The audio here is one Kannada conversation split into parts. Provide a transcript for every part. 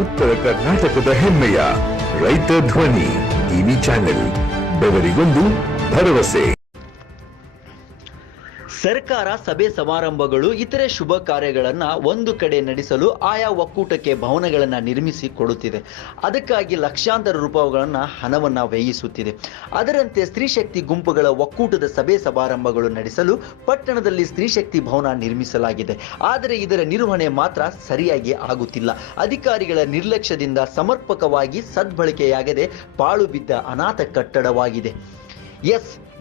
ಉತ್ತರ ಕರ್ನಾಟಕದ ಹೆಮ್ಮೆಯ ರೈತ ಧ್ವನಿ ಟಿವಿ ಚಾನೆಲ್, ಬೆವರಿಗೊಂದು ಭರವಸೆ. ಸರ್ಕಾರ ಸಭೆ ಸಮಾರಂಭಗಳು ಇತರೆ ಶುಭ ಕಾರ್ಯಗಳನ್ನು ಒಂದು ಕಡೆ ನಡೆಸಲು ಆಯಾ ಒಕ್ಕೂಟಕ್ಕೆ ಭವನಗಳನ್ನು ನಿರ್ಮಿಸಿ ಕೊಡುತ್ತಿದೆ. ಅದಕ್ಕಾಗಿ ಲಕ್ಷಾಂತರ ರೂಪಾಯಿಗಳನ್ನು ಹಣವನ್ನು ವ್ಯಯಿಸುತ್ತಿದೆ. ಅದರಂತೆ ಸ್ತ್ರೀಶಕ್ತಿ ಗುಂಪುಗಳ ಒಕ್ಕೂಟದ ಸಭೆ ಸಮಾರಂಭಗಳು ನಡೆಸಲು ಪಟ್ಟಣದಲ್ಲಿ ಸ್ತ್ರೀಶಕ್ತಿ ಭವನ ನಿರ್ಮಿಸಲಾಗಿದೆ. ಆದರೆ ಇದರ ನಿರ್ವಹಣೆ ಮಾತ್ರ ಸರಿಯಾಗಿ ಆಗುತ್ತಿಲ್ಲ. ಅಧಿಕಾರಿಗಳ ನಿರ್ಲಕ್ಷ್ಯದಿಂದ ಸಮರ್ಪಕವಾಗಿ ಸದ್ಬಳಕೆಯಾಗದೆ ಪಾಳು ಬಿದ್ದ ಅನಾಥ ಕಟ್ಟಡವಾಗಿದೆ.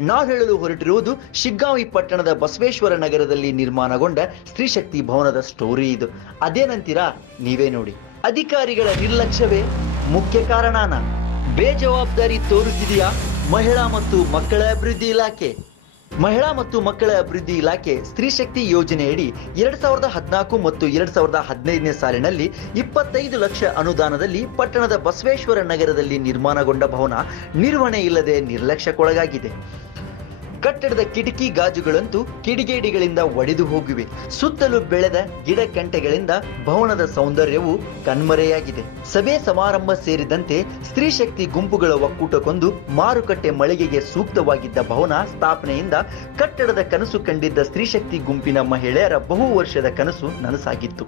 ನಾವು ಹೇಳಲು ಹೊರಟಿರುವುದು ಶಿಗ್ಗಾಂವಿ ಪಟ್ಟಣದ ಬಸವೇಶ್ವರ ನಗರದಲ್ಲಿ ನಿರ್ಮಾಣಗೊಂಡ ಸ್ತ್ರೀಶಕ್ತಿ ಭವನದ ಸ್ಟೋರಿ ಇದು. ಅದೇನಂತೀರಾ? ನೀವೇ ನೋಡಿ. ಅಧಿಕಾರಿಗಳ ನಿರ್ಲಕ್ಷ್ಯವೇ ಮುಖ್ಯ ಕಾರಣನ? ಬೇಜವಾಬ್ದಾರಿ ತೋರುತ್ತಿದೆಯಾ ಮಹಿಳಾ ಮತ್ತು ಮಕ್ಕಳ ಅಭಿವೃದ್ಧಿ ಇಲಾಖೆ? ಮಹಿಳಾ ಮತ್ತು ಮಕ್ಕಳ ಅಭಿವೃದ್ಧಿ ಇಲಾಖೆ ಸ್ತ್ರೀಶಕ್ತಿ ಯೋಜನೆಯಡಿ 2014 ಮತ್ತು 2015ನೇ ಸಾಲಿನಲ್ಲಿ 25 ಲಕ್ಷ ಅನುದಾನದಲ್ಲಿ ಪಟ್ಟಣದ ಬಸವೇಶ್ವರ ನಗರದಲ್ಲಿ ನಿರ್ಮಾಣಗೊಂಡ ಭವನ ನಿರ್ವಹಣೆ ಇಲ್ಲದೆ ನಿರ್ಲಕ್ಷ್ಯಕ್ಕೊಳಗಾಗಿದೆ. ಕಟ್ಟಡದ ಕಿಟಕಿ ಗಾಜುಗಳಂತೂ ಕಿಡಿಗೇಡಿಗಳಿಂದ ಒಡೆದು ಹೋಗಿವೆ. ಸುತ್ತಲೂ ಬೆಳೆದ ಗಿಡ ಕಂಟೆಗಳಿಂದ ಭವನದ ಸೌಂದರ್ಯವು ಕಣ್ಮರೆಯಾಗಿದೆ. ಸಭೆ ಸಮಾರಂಭ ಸೇರಿದಂತೆ ಸ್ತ್ರೀಶಕ್ತಿ ಗುಂಪುಗಳ ಒಕ್ಕೂಟಕ್ಕೊಂದು ಮಾರುಕಟ್ಟೆ ಮಳಿಗೆಗೆ ಸೂಕ್ತವಾಗಿದ್ದ ಭವನ ಸ್ಥಾಪನೆಯಿಂದ ಕಟ್ಟಡದ ಕನಸು ಕಂಡಿದ್ದ ಸ್ತ್ರೀಶಕ್ತಿ ಗುಂಪಿನ ಮಹಿಳೆಯರ ಬಹು ವರ್ಷದ ಕನಸು ನನಸಾಗಿತ್ತು.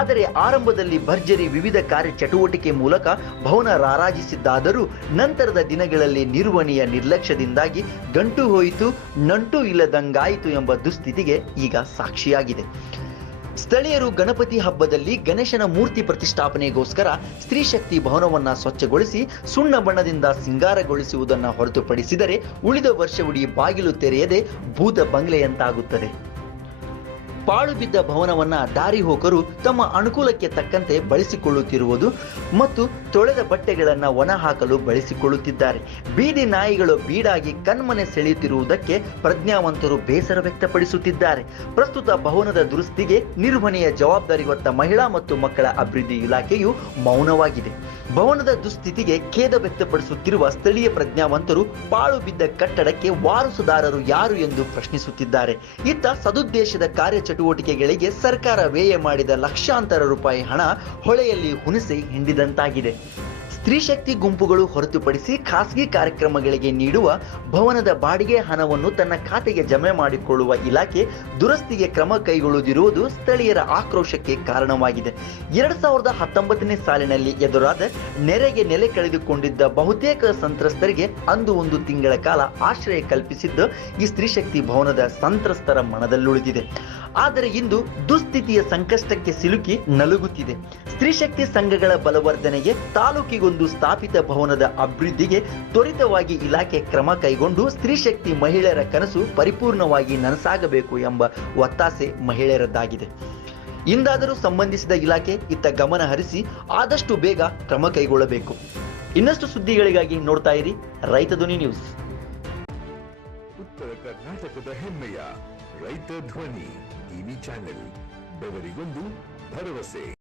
ಆದರೆ ಆರಂಭದಲ್ಲಿ ಭರ್ಜರಿ ವಿವಿಧ ಕಾರ್ಯ ಚಟುವಟಿಕೆ ಮೂಲಕ ಭವನ ರಾರಾಜಿಸಿದ್ದಾದರೂ ನಂತರದ ದಿನಗಳಲ್ಲಿ ನಿರ್ವಹಣೆಯ ನಿರ್ಲಕ್ಷ್ಯದಿಂದಾಗಿ ಗಂಟು ಹೋಯಿತು, ನಂಟು ಇಲ್ಲದಂಗಾಯಿತು ಎಂಬ ದುಸ್ಥಿತಿಗೆ ಈಗ ಸಾಕ್ಷಿಯಾಗಿದೆ. ಸ್ಥಳೀಯರು ಗಣಪತಿ ಹಬ್ಬದಲ್ಲಿ ಗಣೇಶನ ಮೂರ್ತಿ ಪ್ರತಿಷ್ಠಾಪನೆಗೋಸ್ಕರ ಸ್ತ್ರೀಶಕ್ತಿ ಭವನವನ್ನ ಸ್ವಚ್ಛಗೊಳಿಸಿ ಸುಣ್ಣ ಬಣ್ಣದಿಂದ ಸಿಂಗಾರಗೊಳಿಸುವುದನ್ನು ಹೊರತುಪಡಿಸಿದರೆ ಉಳಿದ ವರ್ಷವಿಡೀ ಬಾಗಿಲು ತೆರೆಯದೆ ಭೂತ ಬಂಗ್ಲೆಯಂತಾಗುತ್ತದೆ. ಪಾಳು ಬಿದ್ದ ಭವನವನ್ನ ದಾರಿ ಹೋಕರು ತಮ್ಮ ಅನುಕೂಲಕ್ಕೆ ತಕ್ಕಂತೆ ಬಳಸಿಕೊಳ್ಳುತ್ತಿರುವುದು ಮತ್ತು ತೊಳೆದ ಬಟ್ಟೆಗಳನ್ನು ಒಣ ಹಾಕಲು ಬಳಸಿಕೊಳ್ಳುತ್ತಿದ್ದಾರೆ. ಬೀದಿ ನಾಯಿಗಳು ಬೀಡಾಗಿ ಕಣ್ಮನೆ ಸೆಳೆಯುತ್ತಿರುವುದಕ್ಕೆ ಪ್ರಜ್ಞಾವಂತರು ಬೇಸರ ವ್ಯಕ್ತಪಡಿಸುತ್ತಿದ್ದಾರೆ. ಪ್ರಸ್ತುತ ಭವನದ ದುರಸ್ತಿಗೆ ನಿರ್ವಹಣೆಯ ಜವಾಬ್ದಾರಿ ಹೊತ್ತ ಮಹಿಳಾ ಮತ್ತು ಮಕ್ಕಳ ಅಭಿವೃದ್ಧಿ ಇಲಾಖೆಯು ಮೌನವಾಗಿದೆ. ಭವನದ ದುಸ್ಥಿತಿಗೆ ಖೇದ ವ್ಯಕ್ತಪಡಿಸುತ್ತಿರುವ ಸ್ಥಳೀಯ ಪ್ರಜ್ಞಾವಂತರು ಪಾಳು ಬಿದ್ದ ಕಟ್ಟಡಕ್ಕೆ ವಾರಸುದಾರರು ಯಾರು ಎಂದು ಪ್ರಶ್ನಿಸುತ್ತಿದ್ದಾರೆ. ಇತ್ತ ಸದುದ್ದೇಶದ ಕಾರ್ಯಚಟುವಟಿಕೆಗಳಿಗೆ ಸರ್ಕಾರ ವ್ಯಯ ಮಾಡಿದ ಲಕ್ಷಾಂತರ ರೂಪಾಯಿ ಹಣ ಹೊಳೆಯಲ್ಲಿ ಹುಣಸೆ ಹಿಂಡಿದಂತಾಗಿದೆ. ಸ್ತ್ರೀಶಕ್ತಿ ಗುಂಪುಗಳು ಹೊರತುಪಡಿಸಿ ಖಾಸಗಿ ಕಾರ್ಯಕ್ರಮಗಳಿಗೆ ನೀಡುವ ಭವನದ ಬಾಡಿಗೆ ಹಣವನ್ನು ತನ್ನ ಖಾತೆಗೆ ಜಮೆ ಮಾಡಿಕೊಳ್ಳುವ ಇಲಾಖೆ ದುರಸ್ತಿಗೆ ಕ್ರಮ ಕೈಗೊಳ್ಳುತ್ತಿರುವುದು ಸ್ಥಳೀಯರ ಆಕ್ರೋಶಕ್ಕೆ ಕಾರಣವಾಗಿದೆ. 2019ನೇ ಸಾಲಿನಲ್ಲಿ ಎದುರಾದ ನೆರೆಗೆ ನೆಲೆ ಕಳೆದುಕೊಂಡಿದ್ದ ಬಹುತೇಕ ಸಂತ್ರಸ್ತರಿಗೆ ಅಂದು ಒಂದು ತಿಂಗಳ ಕಾಲ ಆಶ್ರಯ ಕಲ್ಪಿಸಿದ್ದು ಈ ಸ್ತ್ರೀಶಕ್ತಿ ಭವನದ ಸಂತ್ರಸ್ತರ ಮನದಲ್ಲುಳಿದಿದೆ. ಆದರೆ ಇಂದು ದುಸ್ಥಿತಿಯ ಸಂಕಷ್ಟಕ್ಕೆ ಸಿಲುಕಿ ನಲುಗುತ್ತಿದೆ. ಸ್ತ್ರೀಶಕ್ತಿ ಸಂಘಗಳ ಬಲವರ್ಧನೆಗೆ ತಾಲೂಕಿಗೊಂದು ಸ್ಥಾಪಿತ ಭವನದ ಅಭಿವೃದ್ಧಿಗೆ ತ್ವರಿತವಾಗಿ ಇಲಾಖೆ ಕ್ರಮ ಕೈಗೊಂಡು ಸ್ತ್ರೀಶಕ್ತಿ ಮಹಿಳೆಯರ ಕನಸು ಪರಿಪೂರ್ಣವಾಗಿ ನನಸಾಗಬೇಕು ಎಂಬ ಒತ್ತಾಸೆ ಮಹಿಳೆಯರದ್ದಾಗಿದೆ. ಇಂದಾದರೂ ಸಂಬಂಧಿಸಿದ ಇಲಾಖೆ ಇತ್ತ ಗಮನ ಹರಿಸಿ ಆದಷ್ಟು ಬೇಗ ಕ್ರಮ ಕೈಗೊಳ್ಳಬೇಕು. ಇನ್ನಷ್ಟು ಸುದ್ದಿಗಳಿಗಾಗಿ ನೋಡ್ತಾ ಇರಿ ರೈತ ಧ್ವನಿ ನ್ಯೂಸ್. ಉತ್ತರ ಕರ್ನಾಟಕದ ಹೆಮ್ಮೆಯ ರೈತ ಧ್ವನಿ ಟಿವಿ ಚಾನೆಲ್, ಬೆವರಿಗೊಂದು ಭರವಸೆ.